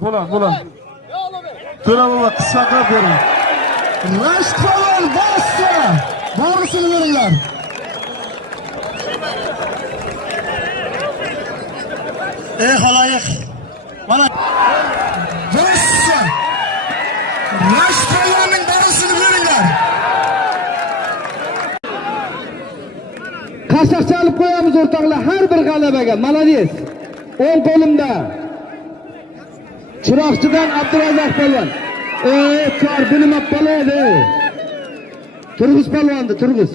Bulan. Tura baba qissa qilib bering. Rashid polvon bossa. Borisini beringlar. Xaloyiq. Mana bossa. Rashid polvonning borisini beringlar. Qashaq chalib qo'yamiz o'rtoqlar har bir g'alabaga. Malades. O'ng qo'limda. Chiroqchidan Abdurazzoq polvon. Kor bilmab qoladi. Turg'iz polvonni, turg'iz.